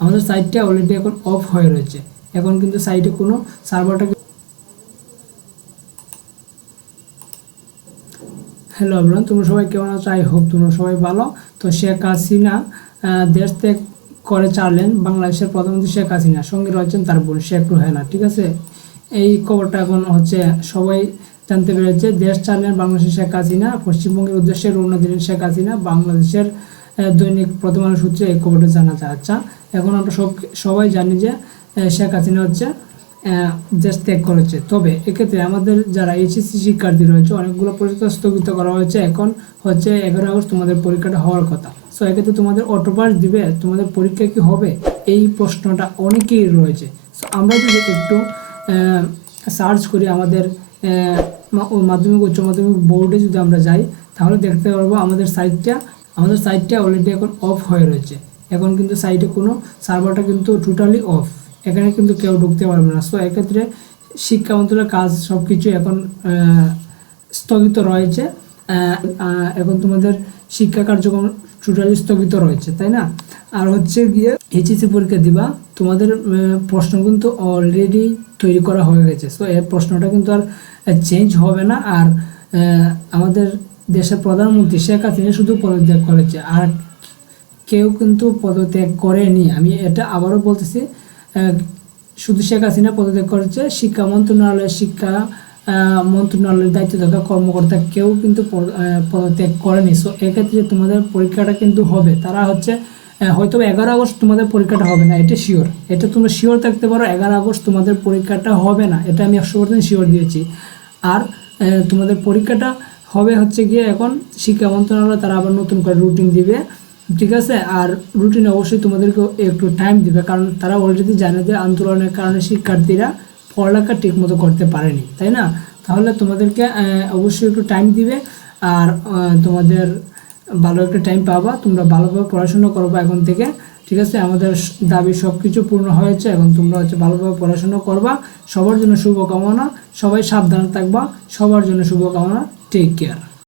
আমাদের সাইটটা অলরেডি এখন অফ হয়ে রয়েছে। এখন কিন্তু সাইটে কোনো সার্ভারটা হ্যালো এভরিওয়ান তোমরা সবাই কেমন আছো? আই হোপ তোমরা সবাই ভালো। তো শেখ হাসিনা দেশ ত্যাগ করে চালেন বাংলাদেশের প্রধানমন্ত্রী শেখ হাসিনা। সঙ্গে রয়েছেন তার বোন শেখ রোহেনা ঠিক আছে? এই খবরটা এখন হচ্ছে সবাই জানতে পেরেছে। দেশ চালেন বাংলাদেশের শেখ হাসিনা, পশ্চিমবঙ্গের উদ্দেশ্যে রওনা দিলেন শেখ হাসিনা। বাংলাদেশের দৈনিক প্রথম সূত্রে এই খবরটা জানা যায় আচ্ছা এখন আমরা সব সবাই জানি যে শেখ হাসিনা হচ্ছে দেশ ত্যাগ করেছে। তবে এক্ষেত্রে আমাদের যারা এইচএসসি শিক্ষার্থী রয়েছে, অনেকগুলো পরীক্ষা স্থগিত করা হয়েছে। এখন হচ্ছে এগারো আগস্ট তোমাদের পরীক্ষাটা হওয়ার কথা। সো এক্ষেত্রে তোমাদের অটোপাস দিবে, তোমাদের পরীক্ষা কি হবে? এই প্রশ্নটা অনেকেই রয়েছে। সো আমরা যদি একটু সার্চ করি আমাদের মাধ্যমিক, উচ্চ মাধ্যমিক বোর্ডে যদি আমরা যাই, তাহলে দেখতে পারব আমাদের সাইটটা আমাদের সাইটটা অলরেডি এখন অফ হয়ে রয়েছে। এখন কিন্তু সাইটে কোনো সার্ভারটা কিন্তু টোটালি অফ এখানে কিন্তু কেউ ঢুকতে পারবে না। সো এক্ষেত্রে শিক্ষা মন্ত্রণালয়ের কাজ সব কিছু এখন স্থগিত রয়েছে। এখন তোমাদের শিক্ষা কার্যক্রম টোটালি স্থগিত রয়েছে, তাই না? আর হচ্ছে গিয়ে এইচএসসি পরীক্ষা দিবা। তোমাদের প্রশ্ন কিন্তু অলরেডি তৈরি করা হয়ে গেছে। সো এই প্রশ্নটা কিন্তু আর চেঞ্জ হবে না। আর আমাদের দেশের প্রধানমন্ত্রী শেখ হাসিনা শুধু পদত্যাগ করেছে, আর কেউ কিন্তু পদত্যাগ করেনি। আমি এটা আবারও বলতেছি শুধু শেখ হাসিনা পদত্যাগ করেছে, শিক্ষা মন্ত্রণালয়ের শিক্ষা মন্ত্রণালয়ের দায়িত্ব থাকা কর্মকর্তা কেউ কিন্তু পদত্যাগ করেনি। সো এক্ষেত্রে তোমাদের পরীক্ষাটা কিন্তু হবে। তারা হচ্ছে হয়তো এগারো আগস্ট তোমাদের পরীক্ষাটা হবে না, এটা শিওর এটা তোমরা শিওর থাকতে পারো, এগারো আগস্ট তোমাদের পরীক্ষাটা হবে না, এটা আমি একশো পার্সেন্ট শিওর দিয়েছি। আর তোমাদের পরীক্ষাটা হবে হচ্ছে গিয়ে এখন শিক্ষা মন্ত্রণালয়, তারা আবার নতুন করে রুটিন দিবে, ঠিক আছে? আর রুটিনে অবশ্যই তোমাদেরকে একটু টাইম দিবে, কারণ তারা অলরেডি জানে যে আন্দোলনের কারণে শিক্ষার্থীরা পড়ালেখা ঠিকমতো করতে পারেনি, তাই না? তাহলে তোমাদেরকে অবশ্যই একটু টাইম দিবে, আর তোমাদের ভালো একটা টাইম পাবা, তোমরা ভালোভাবে পড়াশোনা করবা এখন থেকে, ঠিক আছে? আমাদের দাবি সব কিছু পূর্ণ হয়েছে এবং তোমরা হচ্ছে ভালোভাবে পড়াশোনা করবা। সবার জন্য শুভকামনা, সবাই সাবধানে থাকবা, সবার জন্য শুভকামনা টেক কেয়ার